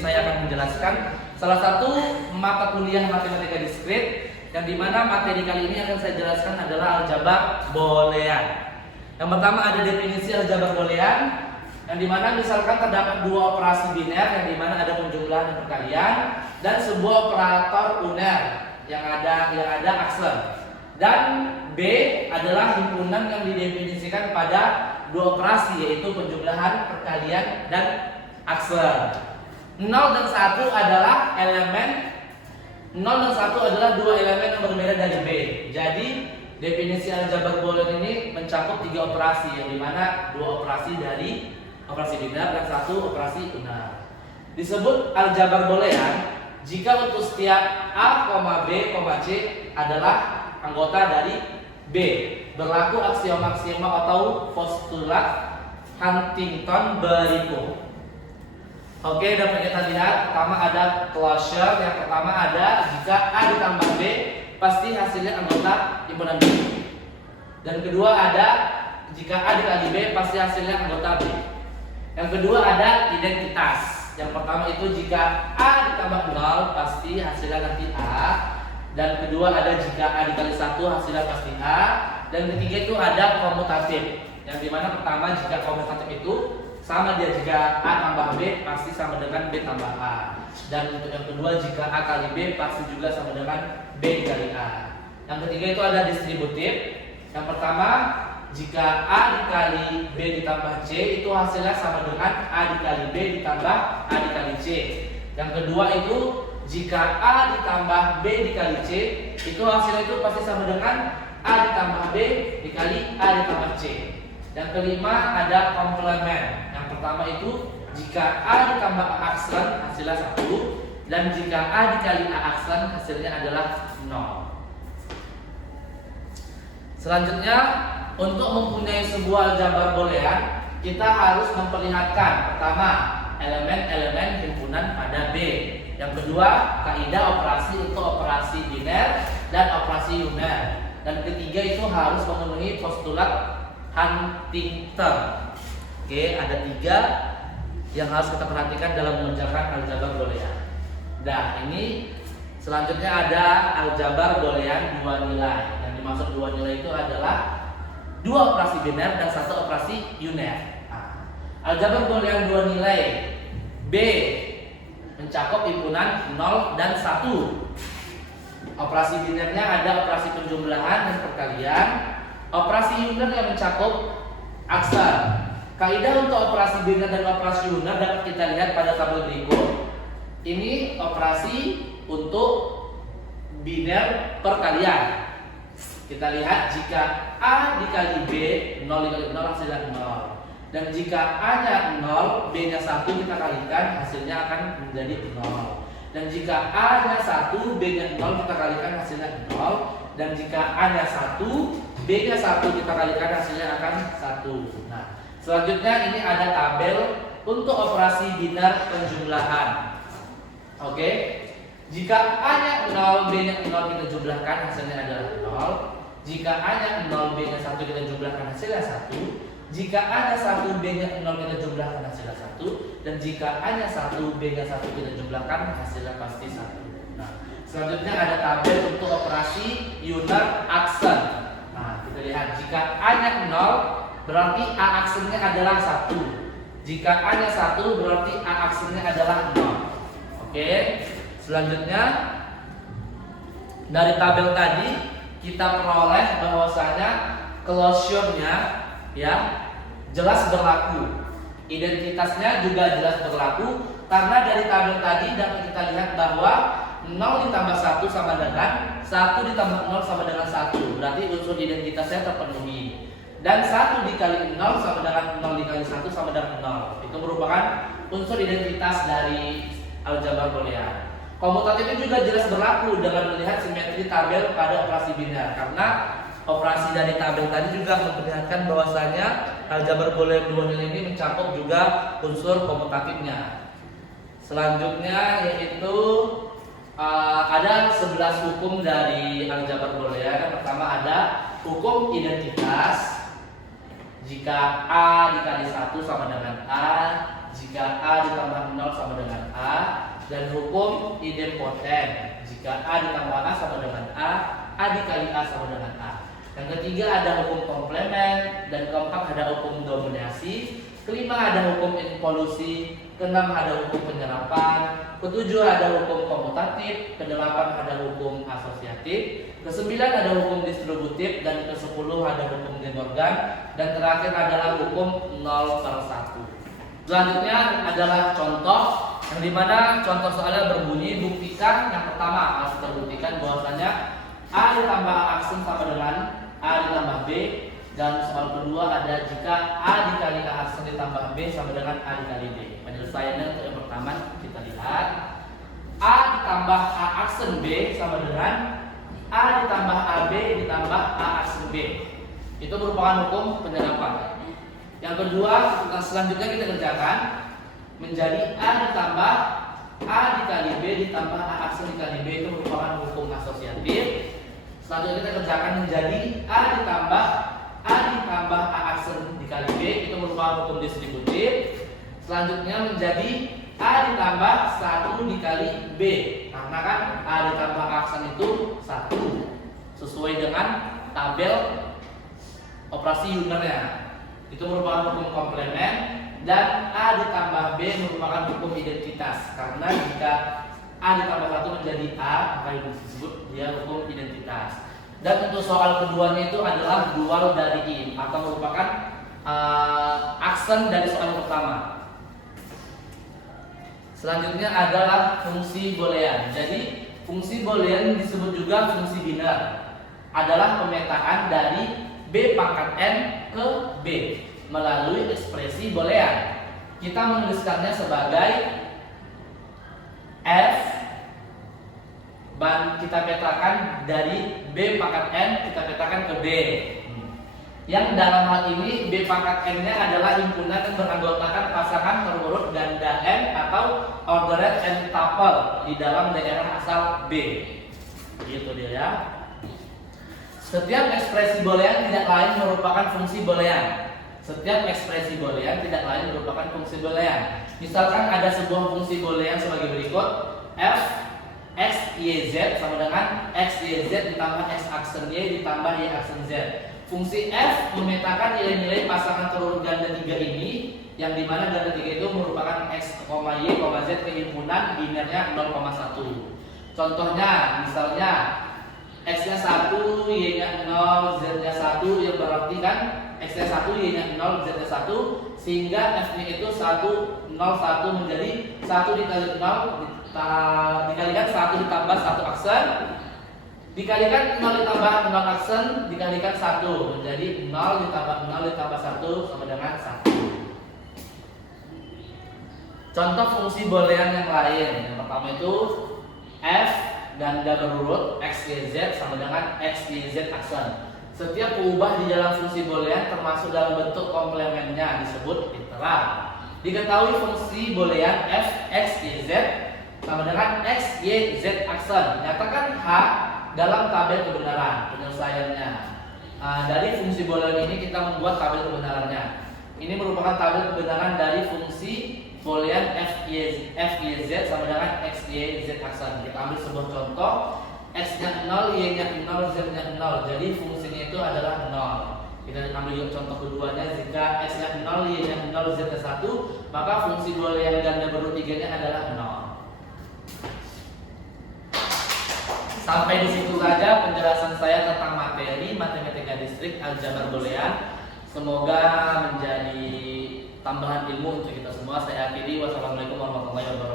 saya akan menjelaskan salah satu mata kuliah matematika diskrit yang dimana materi kali ini akan saya jelaskan adalah aljabar boolean. Yang pertama ada definisi aljabar boolean, yang dimana misalkan terdapat dua operasi biner yang dimana ada penjumlahan dan perkalian dan sebuah operator uner yang ada aksen, dan B adalah himpunan yang didefinisikan pada dua operasi yaitu penjumlahan, perkalian, dan aksen. 0 dan 1 adalah elemen 0 dan 1 adalah dua elemen yang berbeda dari B. Jadi definisi aljabar boolean ini mencakup tiga operasi yang dimana dua operasi dari operasi biner dan satu operasi uner. Disebut aljabar boolean jika untuk setiap A, B, C adalah anggota dari B. Berlaku aksioma-aksioma atau postulat Huntington berikut. Oke, dapat kita lihat. Pertama ada closure. Yang pertama ada jika A ditambah B pasti hasilnya anggota himpunan B. Dan kedua ada jika A dikali B pasti hasilnya anggota B. Yang kedua ada identitas. Yang pertama itu jika A ditambah 0 pasti hasilnya nanti A. Dan kedua ada jika A dikali 1 hasilnya pasti A. Dan ketiga itu ada komutatif. Yang dimana pertama jika komutatif itu sama dia jika A tambah B pasti sama dengan B tambah A. Dan untuk yang kedua jika A kali B pasti juga sama dengan B kali A. Yang ketiga itu ada distributif. Yang pertama jika A dikali B ditambah C itu hasilnya sama dengan A dikali B ditambah A dikali C. Yang kedua itu jika A ditambah B dikali C itu hasilnya itu pasti sama dengan A ditambah B dikali A ditambah C. Yang kelima ada komplement. Yang pertama itu jika A ditambah A aksen hasilnya 1, dan jika A dikali A aksen hasilnya adalah 0. Selanjutnya, untuk mempunyai sebuah aljabar boolean kita harus memperlihatkan pertama elemen-elemen himpunan pada B. Yang kedua kaidah operasi untuk operasi biner dan operasi uner. Dan ketiga itu harus memenuhi postulat Huntington. Oke, ada tiga yang harus kita perhatikan dalam mengerjakan aljabar boolean. Nah, ini selanjutnya ada aljabar boolean dua nilai. Yang dimaksud dua nilai itu adalah dua operasi biner dan satu operasi uner. Nah, aljabar boolean dua nilai B mencakup himpunan 0 dan 1. Operasi binernya ada operasi penjumlahan dan perkalian. Operasi uner yang mencakup aksen. Kaidah untuk operasi biner dan operasi uner dapat kita lihat pada tabel berikut. Ini operasi untuk biner perkalian. Kita lihat jika A dikali B 0 dikali 0 hasilnya 0. Dan jika A-nya 0, B-nya 1 kita kalikan hasilnya akan menjadi 0. Dan jika A-nya 1, B-nya 0 kita kalikan hasilnya 0. Dan jika A-nya 1, B-nya 1 kita kalikan hasilnya akan 1. Nah, selanjutnya ini ada tabel untuk operasi biner penjumlahan. Oke. Jika A-nya 0, B-nya 0 kita jumlahkan hasilnya adalah 0. Jika A-nya 0, B-nya 1 kita jumlahkan hasilnya 1. Jika A-nya 1, B-nya 0 kita jumlahkan hasilnya 1. Dan jika A-nya 1, B-nya 1 kita jumlahkan hasilnya pasti 1. Nah, selanjutnya ada tabel untuk operasi uner aksen. Nah, kita lihat jika A-nya 0 berarti A aksennya adalah 1. Jika A-nya 1 berarti A aksennya adalah 0. Oke. Selanjutnya dari tabel tadi kita peroleh bahwasanya closure-nya ya jelas berlaku. Identitasnya juga jelas berlaku karena dari tabel tadi dapat kita lihat bahwa 0 ditambah 1 sama dengan 1 ditambah 0 sama dengan 1. Berarti unsur identitasnya terpenuhi. Dan 1 dikali 0 sama dengan 0 dikali 1 sama dengan 0. Itu merupakan unsur identitas dari aljabar boolean. Komutatif juga jelas berlaku dengan melihat simetri tabel pada operasi biner, karena operasi dari tabel tadi juga memperlihatkan bahwasanya aljabar boolean dua nilai ini mencakup juga unsur komutatifnya. Selanjutnya yaitu ada 11 hukum dari aljabar boolean. Yang pertama ada hukum identitas. Jika A dikali 1 sama dengan A, jika A ditambah 0 sama dengan A, dan hukum idempoten. Jika A ditambah A sama dengan A dikali A sama dengan A. Yang ketiga ada hukum komplement, dan keempat ada hukum dominasi. Kelima ada hukum involusi, keenam ada hukum penyerapan, ketujuh ada hukum komutatif, kedelapan ada hukum asosiatif, kesembilan ada hukum distributif, dan kesepuluh ada hukum Demorgan, dan terakhir adalah hukum 0/1. Selanjutnya adalah contoh, yang dimana contoh soalnya berbunyi buktikan. Yang pertama harus terbuktikan bahwasanya A ditambah A aksen sama dengan A ditambah B. Dan soal kedua ada jika A dikali A aksen ditambah B sama dengan A dikali B. Penyelesaiannya untuk yang pertama kita lihat A ditambah A aksen B sama dengan A ditambah AB ditambah A aksen B. Itu merupakan hukum penyerapan. Yang kedua, selanjutnya kita kerjakan menjadi A ditambah A dikali B ditambah A aksen dikali B. Itu merupakan hukum asosiatif. Selanjutnya kita kerjakan menjadi A ditambah A aksen dikali B. Itu merupakan hukum distributif. Selanjutnya menjadi A ditambah 1 dikali B, karena kan A ditambah aksen itu 1 sesuai dengan tabel operasi Eunernya. Itu merupakan hukum komplement. Dan A ditambah B merupakan hukum identitas, karena jika A ditambah 1 menjadi A, maka itu disebut dia hukum identitas. Dan untuk soal keduanya itu adalah dual dari I, atau merupakan aksen dari soal pertama. Selanjutnya adalah fungsi boolean. Jadi fungsi boolean disebut juga fungsi biner. Adalah pemetaan dari B pangkat N ke B melalui ekspresi boolean. Kita menuliskannya sebagai F, dan kita petakan dari B pangkat N kita petakan ke B. Yang dalam hal ini B pangkat N-nya adalah himpunan yang beranggotakan pasangan terurut ganda N atau ordered n tuple di dalam daerah asal B. Gitu dia ya. Setiap ekspresi boolean tidak lain merupakan fungsi boolean. Setiap ekspresi boolean tidak lain merupakan fungsi boolean. Misalkan ada sebuah fungsi boolean sebagai berikut: f x y z sama dengan x y z ditambah x aksen y ditambah y aksen z. Fungsi f memetakan nilai-nilai pasangan terurut ganda 3 ini, yang dimana ganda 3 itu merupakan x, y, z kehimpunan binernya 0,1. Contohnya misalnya x-nya 1, y-nya 0, z-nya 1, yang berarti kan x-nya 1, y-nya 0, z-nya 1, sehingga f-nya itu 1, 0, 1 menjadi 1 dikali 0 dikalikan 1 ditambah 1 aksen dikalikan 0 ditambah 0 aksen dikalikan 1 menjadi 0 ditambah 1 sama dengan 1. Contoh fungsi boolean yang lain. Yang pertama itu f ganda berurut x, y, z sama dengan x, y, z aksen. Setiap peubah di dalam fungsi boolean termasuk dalam bentuk komplementnya disebut literal. Diketahui fungsi boolean f, x, y, z sama dengan x, y, z aksen. Nyatakan H dalam tabel kebenaran. Penyelesaiannya dari fungsi boolean ini kita membuat tabel kebenarannya. Ini merupakan tabel kebenaran dari fungsi boolean f, y, z sama dengan x, y, z aksen. Kita ambil sebuah contoh. X-nya 0, y-nya 0, z-nya 0. Jadi fungsinya itu adalah 0. Kita ambil juga contoh keduanya. Jika x-nya 0, y-nya 0, z-nya 1, maka fungsi boolean ganda berurut 3-nya adalah 0. Sampai di situ saja penjelasan saya tentang materi matematika distrik aljabar boolean. Semoga menjadi tambahan ilmu untuk kita semua. Saya akhiri. Wassalamualaikum warahmatullahi wabarakatuh.